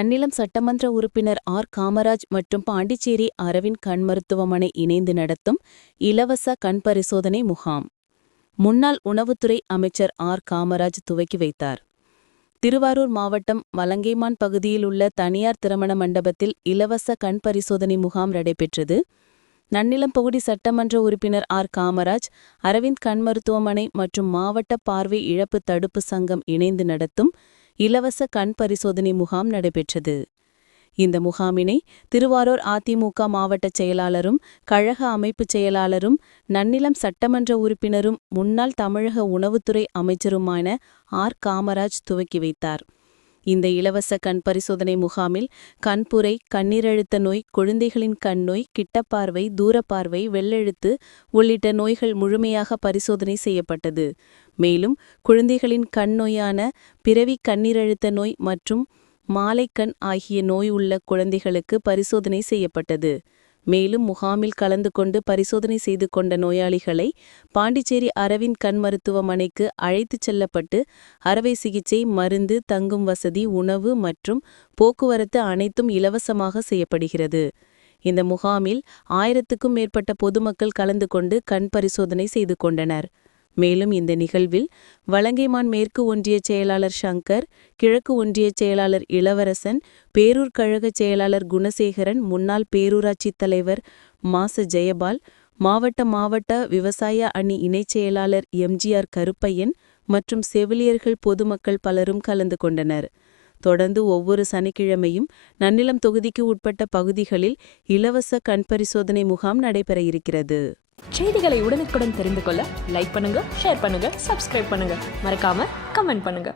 நன்னிலம் சட்டமன்ற உறுப்பினர் ஆர் காமராஜ் மற்றும் பாண்டிச்சேரி அரவிந்த் கண் மருத்துவமனை இணைந்து நடத்தும் இலவச கண் பரிசோதனை முகாம் முன்னாள் உணவுத்துறை அமைச்சர் ஆர் காமராஜ் துவக்கி வைத்தார். திருவாரூர் மாவட்டம் வலங்கைமான் பகுதியில் உள்ள தனியார் திருமண மண்டபத்தில் இலவச கண் பரிசோதனை முகாம் நடைபெற்றது. நன்னிலம் பகுதி சட்டமன்ற உறுப்பினர் ஆர் காமராஜ், அரவிந்த் கண் மருத்துவமனை மற்றும் மாவட்ட பார்வை இழப்பு தடுப்பு சங்கம் இணைந்து நடத்தும் இலவச கண் பரிசோதனை முகாம் நடைபெற்றது. இந்த முகாமினை திருவாரூர் அதிமுக மாவட்ட செயலாளரும் கழக அமைப்புச் செயலாளரும் நன்னிலம் சட்டமன்ற உறுப்பினரும் முன்னாள் தமிழக உணவுத்துறை அமைச்சருமான ஆர் காமராஜ் துவக்கி வைத்தார். இந்த இலவச கண் பரிசோதனை முகாமில் கண்புரை, கண்ணீரழுத்த நோய், குழந்தைகளின் கண் நோய், கிட்டப்பார்வை, தூரப்பார்வை, வெள்ளெழுத்து உள்ளிட்ட நோய்கள் முழுமையாக பரிசோதனை செய்யப்பட்டது. மேலும் குழந்தைகளின் கண் நோயான பிறவி கண்ணீரழுத்த நோய் மற்றும் மாலைக்கண் ஆகிய நோய் உள்ள குழந்தைகளுக்கு பரிசோதனை செய்யப்பட்டது. மேலும் முகாமில் கலந்து கொண்டு பரிசோதனை செய்து கொண்ட நோயாளிகளை பாண்டிச்சேரி அரவிந்த் கண் மருத்துவமனைக்கு அழைத்துச் செல்லப்பட்டு அறுவை சிகிச்சை, மருந்து, தங்கும் வசதி, உணவு மற்றும் போக்குவரத்து அனைத்தும் இலவசமாக செய்யப்படுகிறது. இந்த முகாமில் 1000க்கும் மேற்பட்ட பொதுமக்கள் கலந்து கொண்டு கண் பரிசோதனை செய்து கொண்டனர். மேலும் இந்த நிகழ்வில் வலங்கைமான் மேற்கு ஒன்றிய செயலாளர் சங்கர், கிழக்கு ஒன்றிய செயலாளர் இளவரசன், பேரூர் கழக செயலாளர் குணசேகரன், முன்னாள் பேரூராட்சி தலைவர் மாச ஜெயபால், மாவட்ட விவசாய அணி இணைச் செயலாளர் எம்ஜிஆர் கருப்பையன் மற்றும் செவிலியர்கள், பொதுமக்கள் பலரும் கலந்து கொண்டனர். தொடர்ந்து ஒவ்வொரு சனிக்கிழமையும் நன்னிலம் தொகுதிக்கு உட்பட்ட பகுதிகளில் இலவச கண் பரிசோதனை முகாம் நடைபெற இருக்கிறது. செய்திகளை உடனுக்குடன் தெரிந்து கொள்ள லைக் பண்ணுங்க, ஷேர் பண்ணுங்க, சப்ஸ்கிரைப் பண்ணுங்க, மறக்காம கமெண்ட் பண்ணுங்க.